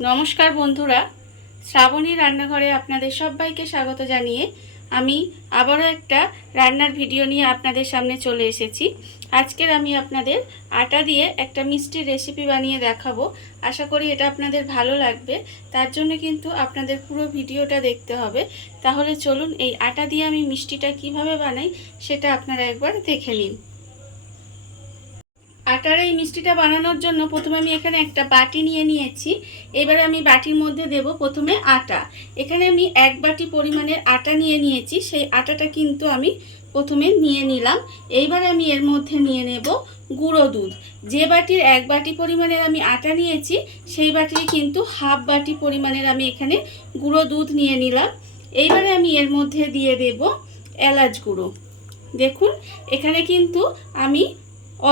নমস্কার বন্ধুরা, শ্রাবণী রান্নাঘরে আপনাদের সবাইকে স্বাগত জানিয়ে আমি আবারও একটা রান্নার ভিডিও নিয়ে আপনাদের সামনে চলে এসেছি। আজকের আমি আপনাদের আটা দিয়ে একটা মিষ্টির রেসিপি বানিয়ে দেখাবো। আশা করি এটা আপনাদের ভালো লাগবে, তার জন্য কিন্তু আপনাদের পুরো ভিডিওটা দেখতে হবে। তাহলে চলুন এই আটা দিয়ে আমি মিষ্টিটা কিভাবে বানাই সেটা আপনারা একবার দেখে নিন। আটার এই মিষ্টিটা বানানোর জন্য প্রথমে আমি এখানে একটা বাটি নিয়ে নিয়েছি। এবারে আমি বাটির মধ্যে দেব প্রথমে আটা। এখানে আমি 1 বাটি পরিমাণের আটা নিয়ে নিয়েছি। সেই আটাটা কিন্তু আমি প্রথমে নিয়ে নিলাম। এইবারে আমি এর মধ্যে নিয়ে নেব গুঁড়ো দুধ। যে বাটির 1 বাটি পরিমাণের আমি আটা নিয়েছি সেই বাটির কিন্তু হাফ বাটি পরিমাণের আমি এখানে গুঁড়ো দুধ নিয়ে নিলাম। এইবারে আমি এর মধ্যে দিয়ে দেব এলাচ গুঁড়ো। দেখুন এখানে কিন্তু আমি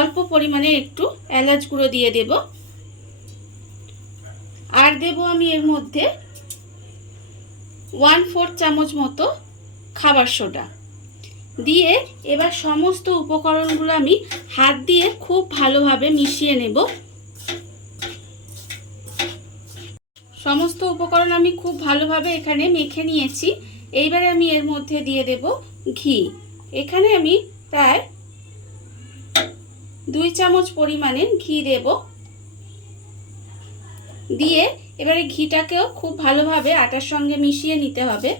অল্প পরিমাণে একটু এলাচ গুঁড়ো দিয়ে দেব। আর দেব আমি এর মধ্যে 1/4 চামচ মতো খাবার সোডা দিয়ে এবার সমস্ত উপকরণগুলো আমি হাত দিয়ে খুব ভালোভাবে মিশিয়ে নেব। সমস্ত উপকরণ আমি খুব ভালোভাবে এখানে মেখে নিয়েছি। এইবারে আমি এর মধ্যে দিয়ে দেব ঘি। এখানে আমি প্রায় 2 চামচ পরিমাণে ঘি দেব। দিয়ে এবারে ঘিটাকেও খুব ভালোভাবে আটার সঙ্গে মিশিয়ে নিতে হবে।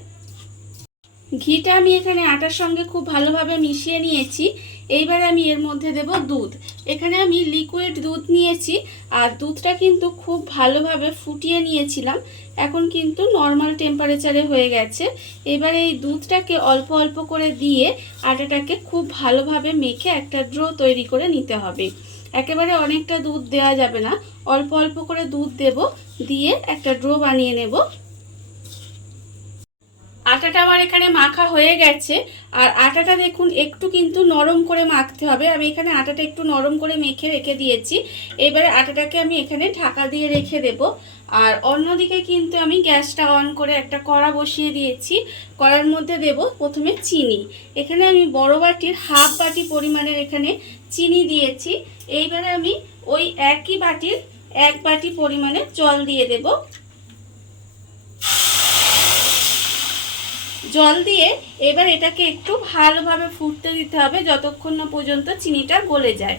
ঘিটা আমি এখানে আটার সঙ্গে খুব ভালোভাবে মিশিয়ে নিয়েছি। এইবারে আমি এর মধ্যে দেব দুধ। এখানে আমি লিকুইড দুধ নিয়েছি আর দুধটা কিন্তু খুব ভালোভাবে ফুটিয়ে নিয়েছিলাম। এখন কিন্তু নর্মাল টেম্পারেচারে হয়ে গেছে। এবারে এই দুধটাকে অল্প অল্প করে দিয়ে আটাটাকে খুব ভালোভাবে মেখে একটা ড্রো তৈরি করে নিতে হবে। একেবারে অনেকটা দুধ দেওয়া যাবে না, অল্প অল্প করে দুধ দেব, দিয়ে একটা ড্রো বানিয়ে নেব। আটাটা আমার এখানে মাখা হয়ে গেছে। আর আটাটা দেখুন একটু কিন্তু নরম করে মাখতে হবে। আমি এখানে আটাটা একটু নরম করে মেখে রেখে দিয়েছি। এবারে আটাটাকে আমি এখানে ঢাকা দিয়ে রেখে দেব। আর অন্যদিকে কিন্তু আমি গ্যাসটা অন করে একটা কড়া বসিয়ে দিয়েছি। কড়ার মধ্যে দেব প্রথমে চিনি। এখানে আমি বড় বাটির হাফ বাটি পরিমাণের এখানে চিনি দিয়েছি। এইবারে আমি ওই একই বাটির 1 বাটি পরিমাণে জল দিয়ে দেব। জল দিয়ে এবার এটাকে একটু ভালোভাবে ফুটতে দিতে হবে যতক্ষণ না পর্যন্ত চিনিটা গলে যায়।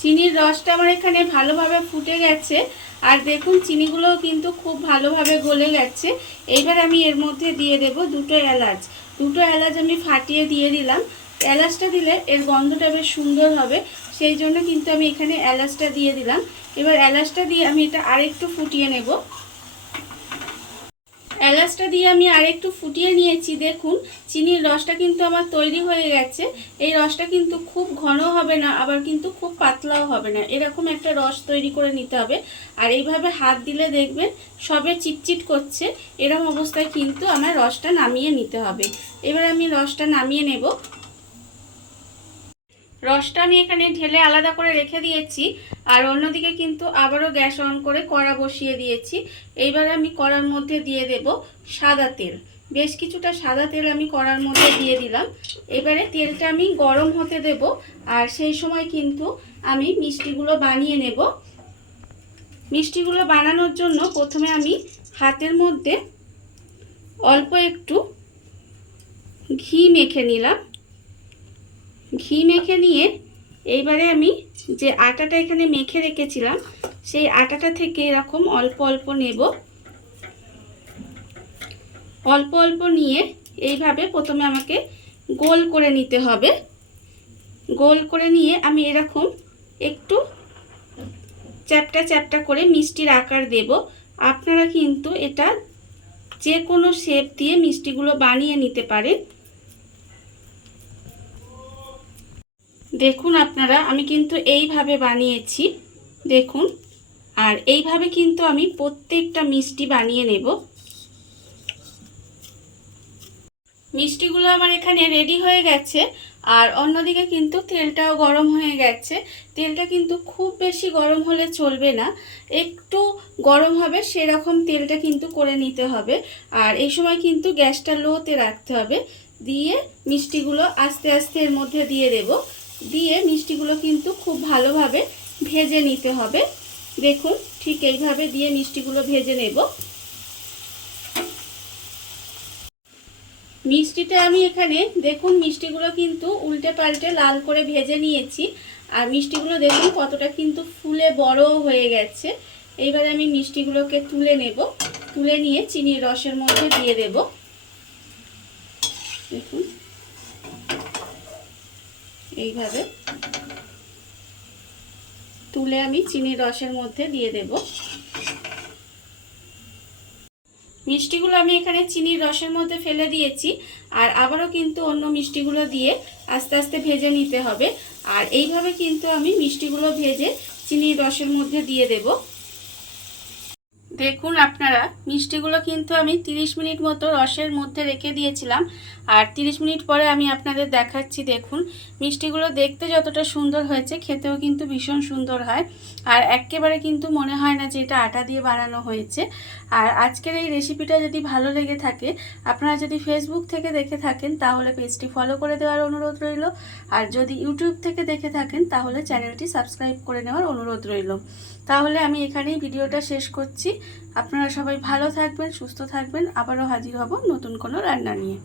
চিনির রসটা আমার এখানে ভালোভাবে ফুটে গেছে। আর দেখুন চিনিগুলোও কিন্তু খুব ভালোভাবে গলে গেছে। এইবার আমি এর মধ্যে দিয়ে দেব 2টো এলাচ। 2টো এলাচ আমি ফাটিয়ে দিয়ে দিলাম। এলাচটা দিলে এর গন্ধটা বেশ সুন্দর হবে, সেই জন্য কিন্তু আমি এখানে এলাচটা দিয়ে দিলাম। এবার এলাচটা দিয়ে আমি এটা আরেকটু ফুটিয়ে নেব। এলাচটা দিয়ে আমি আরেকটু ফুটিয়ে নিয়েছি। দেখুন চিনির রসটা কিন্তু আমার তৈরি হয়ে গেছে। এই রসটা কিন্তু খুব ঘন হবে না, আবার কিন্তু খুব পাতলাও হবে না, এরকম একটা রস তৈরি করে নিতে হবে। আর এইভাবে হাত দিলে দেখবেন সবে চিটচিট করছে, এরকম অবস্থায় কিন্তু আমার রসটা নামিয়ে নিতে হবে। এবার আমি রসটা নামিয়ে নেব। রসটা আমি এখানে ঢেলে আলাদা করে রেখে দিয়েছি। আর অন্যদিকে কিন্তু আবারও গ্যাস অন করে কড়া বসিয়ে দিয়েছি। এইবার আমি কড়ার মধ্যে দিয়ে দেব সাদা তেল। বেশ কিছুটা সাদা তেল আমি কড়ার মধ্যে দিয়ে দিলাম। এবারে তেলটা আমি গরম হতে দেব। আর সেই সময় কিন্তু আমি মিষ্টিগুলো বানিয়ে নেব। মিষ্টিগুলো বানানোর জন্য প্রথমে আমি হাতের মধ্যে অল্প একটু ঘি মেখে নিলাম। ঘি মেখে নিয়ে এইবারে আমি যে আটাটা এখানে মেখে রেখেছিলাম সেই আটাটা থেকে এরকম অল্প অল্প নেব। অল্প অল্প নিয়ে এইভাবে প্রথমে আমাকে গোল করে নিতে হবে। গোল করে নিয়ে আমি এরকম একটু চ্যাপটা চ্যাপটা করে মিষ্টির আকার দেব। আপনারা কিন্তু এটা যে কোনো শেপ দিয়ে মিষ্টিগুলো বানিয়ে নিতে পারেন। দেখুন আপনারা আমি কিন্তু এইভাবে বানিয়েছি, দেখুন। আর এইভাবে কিন্তু আমি প্রত্যেকটা মিষ্টি বানিয়ে নেব। মিষ্টিগুলো আমার এখানে রেডি হয়ে গেছে। আর অন্যদিকে কিন্তু তেলটাও গরম হয়ে গেছে। তেলটা কিন্তু খুব বেশি গরম হলে চলবে না, একটু গরম হবে সেরকম তেলটা কিন্তু করে নিতে হবে। আর এই সময় কিন্তু গ্যাসটা লোতে রাখতে হবে। দিয়ে মিষ্টিগুলো আস্তে আস্তে এর মধ্যে দিয়ে দেব। দিয়ে মিষ্টিগুলো কিন্তু খুব ভালোভাবে ভেজে নিতে হবে। দেখুন ঠিক এইভাবে দিয়ে মিষ্টিগুলো ভেজে নেব। মিষ্টিটা আমি এখানে দেখুন মিষ্টিগুলো কিন্তু উল্টে পাল্টে লাল করে ভেজে নিয়েছি। আর মিষ্টিগুলো দেখুন কতটা কিন্তু ফুলে বড় হয়ে গেছে। এইবারে আমি মিষ্টিগুলোকে তুলে নেব, তুলে নিয়ে চিনির রসের মধ্যে দিয়ে দেব। দেখুন এইভাবে তুলে আমি চিনির রসের মধ্যে দিয়ে দেব। মিষ্টিগুলো আমি এখানে চিনির রসের মধ্যে ফেলে দিয়েছি, আর আবারও কিন্তু অন্য মিষ্টিগুলো দিয়ে আস্তে আস্তে ভেজে নিতে হবে। আর এইভাবে কিন্তু আমি মিষ্টিগুলো ভেজে চিনির রসের মধ্যে দিয়ে দেব। দেখুন আপনারা মিষ্টিগুলো কিন্তু আমি 30 মিনিট মতো রসের মধ্যে রেখে দিয়েছিলাম, আর 30 মিনিট পরে আমি আপনাদের দেখাচ্ছি। দেখুন মিষ্টিগুলো দেখতে যতটা সুন্দর হয়েছে খেতেও কিন্তু ভীষণ সুন্দর হয়, আর একেবারে কিন্তু মনে হয় না যে এটা আটা দিয়ে বানানো হয়েছে। আর আজকের এই রেসিপিটা যদি ভালো লেগে থাকে, আপনারা যদি ফেসবুক থেকে দেখে থাকেন তাহলে পেজটি ফলো করে দেওয়ার অনুরোধ রইল, আর যদি ইউটিউব থেকে দেখে থাকেন তাহলে চ্যানেলটি সাবস্ক্রাইব করে নেওয়ার অনুরোধ রইল। তাহলে আমি এখানেই ভিডিওটা শেষ করছি। আপনারা সবাই ভালো থাকবেন, সুস্থ থাকবেন। আবারও হাজির হব নতুন কোনো রান্না নিয়ে।